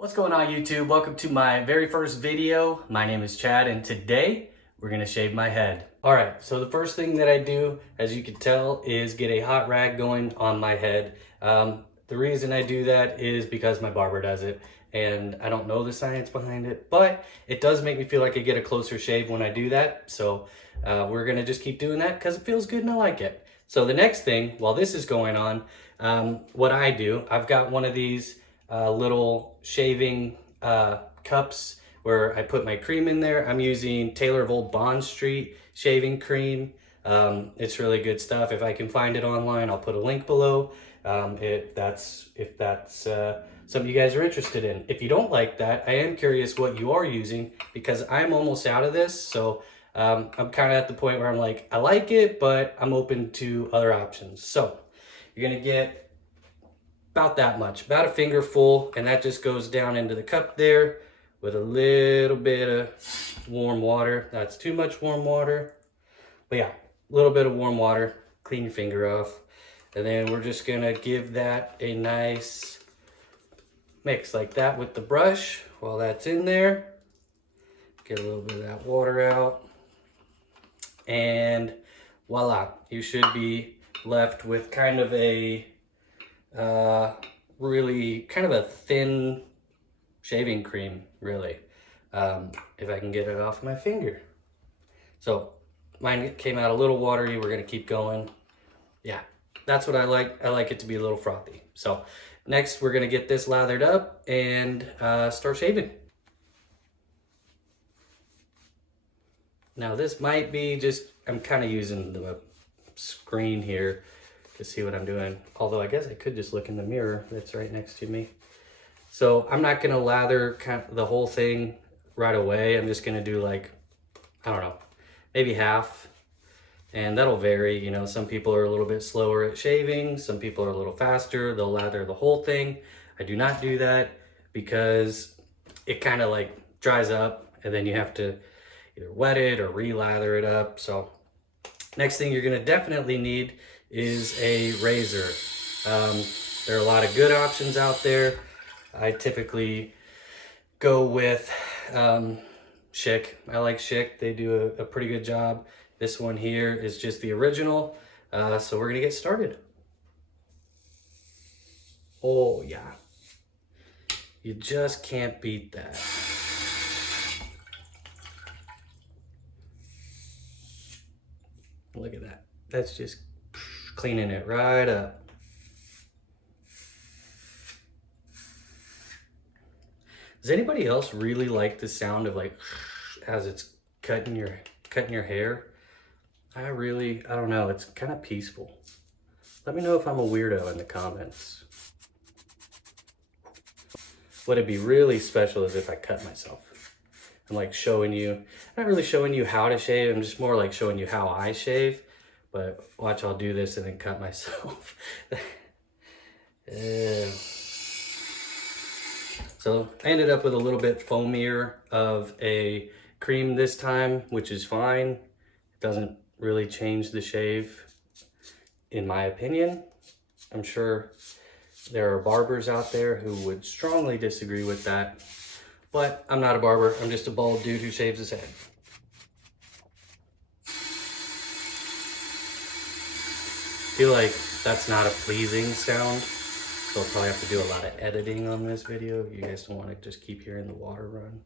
What's going on YouTube? Welcome to my very first video. My name is Chad and today we're gonna shave my head. All right, so the first thing that I do, as you can tell, is get a hot rag going on my head. The reason I do that is because my barber does it and I don't know the science behind it, but it does make me feel like I get a closer shave when I do that. So we're gonna just keep doing that because it feels good and I like it. So the next thing, while this is going on, what I do, I've got one of these little shaving cups where I put my cream in there. I'm using Taylor of Old Bond Street shaving cream. It's really good stuff. If I can find it online, I'll put a link below if that's something you guys are interested in. If you don't like that, I am curious what you are using because I'm almost out of this. So I'm kind of at the point where I'm like, I like it, but I'm open to other options. So you're gonna get about that much, about a finger full, and that just goes down into the cup there with a little bit of warm water. That's too much warm water, but yeah, a little bit of warm water. Clean your finger off, and then we're just gonna give that a nice mix like that with the brush while that's in there. Get a little bit of that water out, and voila, you should be left with kind of a really kind of a thin shaving cream, really, if I can get it off my finger. So mine came out a little watery. We're gonna keep going. Yeah, that's what I like. I like it to be a little frothy. So next we're gonna get this lathered up and start shaving. Now this might be just, I'm kind of using the screen here to see what I'm doing. Although I guess I could just look in the mirror that's right next to me. So I'm not gonna lather kind of the whole thing right away. I'm just gonna do like, I don't know, maybe half. And that'll vary, you know, some people are a little bit slower at shaving, some people are a little faster, they'll lather the whole thing. I do not do that because it kind of like dries up and then you have to either wet it or re-lather it up. So next thing you're gonna definitely need is a razor. There are a lot of good options out there. I typically go with Schick. I like Schick. They do a pretty good job. This one here is just the original. So we're gonna get started. Oh yeah. You just can't beat that. Look at that. That's just cleaning it right up. Does anybody else really like the sound of like as it's cutting your hair? I don't know, it's kind of peaceful. Let me know if I'm a weirdo in the comments. What would be really special is if I cut myself. I'm like showing you, not really showing you how to shave, I'm just more like showing you how I shave. But watch, I'll do this and then cut myself. So I ended up with a little bit foamier of a cream this time, which is fine. It doesn't really change the shave, in my opinion. I'm sure there are barbers out there who would strongly disagree with that, but I'm not a barber. I'm just a bald dude who shaves his head. I feel like that's not a pleasing sound, so I'll probably have to do a lot of editing on this video. You guys don't want to just keep hearing the water run.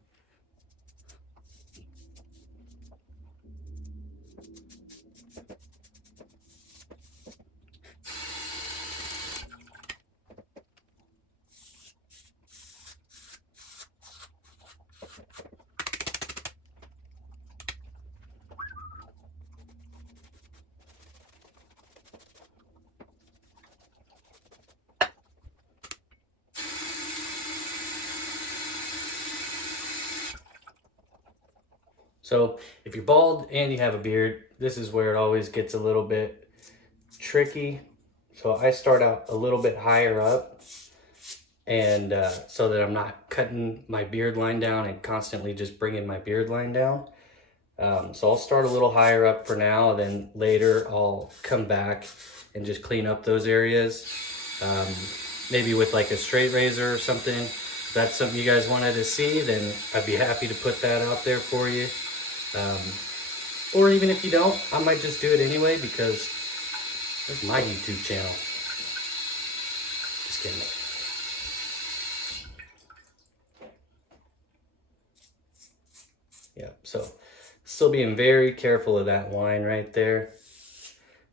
So if you're bald and you have a beard, this is where it always gets a little bit tricky. So I start out a little bit higher up, and so that I'm not cutting my beard line down and constantly just bringing my beard line down. So I'll start a little higher up for now, and then later I'll come back and just clean up those areas. Maybe with like a straight razor or something. that's something you guys wanted to see, then I'd be happy to put that out there for you. Or even if you don't, I might just do it anyway because that's my YouTube channel. Just kidding. Yeah, so still being very careful of that line right there.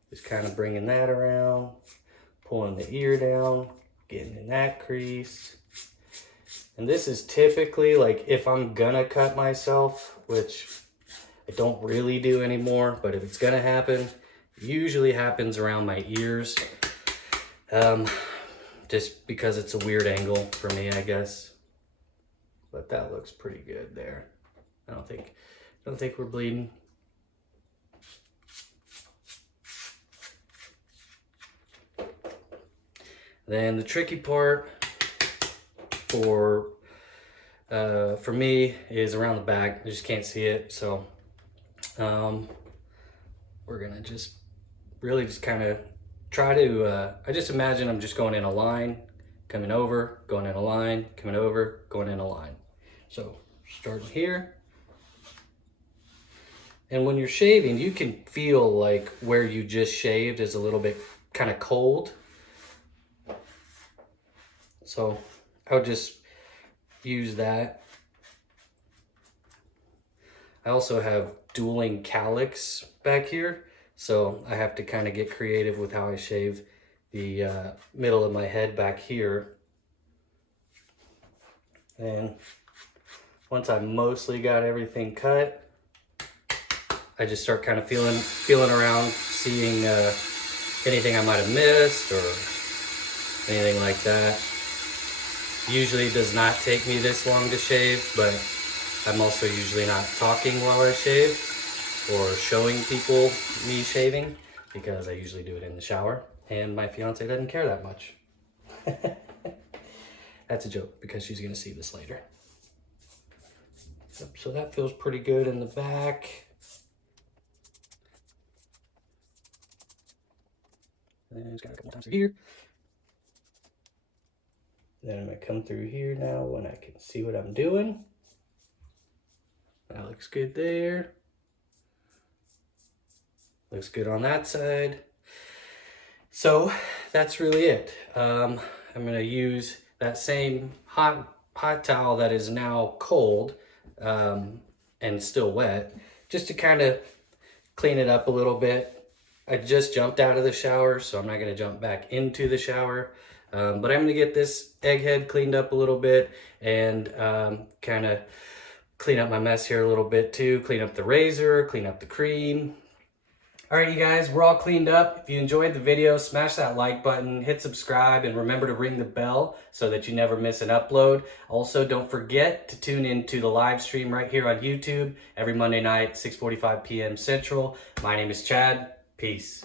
Just kind of bringing that around, pulling the ear down, getting in that crease. And this is typically like if I'm gonna cut myself, which I don't really do anymore, but if it's gonna happen, it usually happens around my ears. Just because it's a weird angle for me, I guess. But that looks pretty good there. I don't think we're bleeding. Then the tricky part for me is around the back. I just can't see it, so we're gonna just really just kind of try to, I just imagine I'm just going in a line, coming over, going in a line, coming over, going in a line. So starting here. And when you're shaving, you can feel like where you just shaved is a little bit kind of cold. So I'll just use that. I also have dueling calyx back here, so I have to kind of get creative with how I shave the middle of my head back here. And once I mostly got everything cut, I just start kind of feeling around, seeing anything I might have missed or anything like that. Usually it does not take me this long to shave, but I'm also usually not talking while I shave or showing people me shaving because I usually do it in the shower and my fiance doesn't care that much. That's a joke because she's gonna see this later. Yep, so that feels pretty good in the back. And just got a couple times through here. Then I'm gonna come through here now when I can see what I'm doing. That looks good there. Looks good on that side. So that's really it. I'm gonna use that same hot towel that is now cold and still wet, just to kind of clean it up a little bit. I just jumped out of the shower, so I'm not gonna jump back into the shower. But I'm gonna get this egghead cleaned up a little bit and kind of clean up my mess here a little bit too. Clean up the razor, clean up the cream. All right, you guys, we're all cleaned up. If you enjoyed the video, smash that like button, hit subscribe, and remember to ring the bell so that you never miss an upload. Also, don't forget to tune into the live stream right here on YouTube every Monday night, 6:45 p.m. Central. My name is Chad. Peace.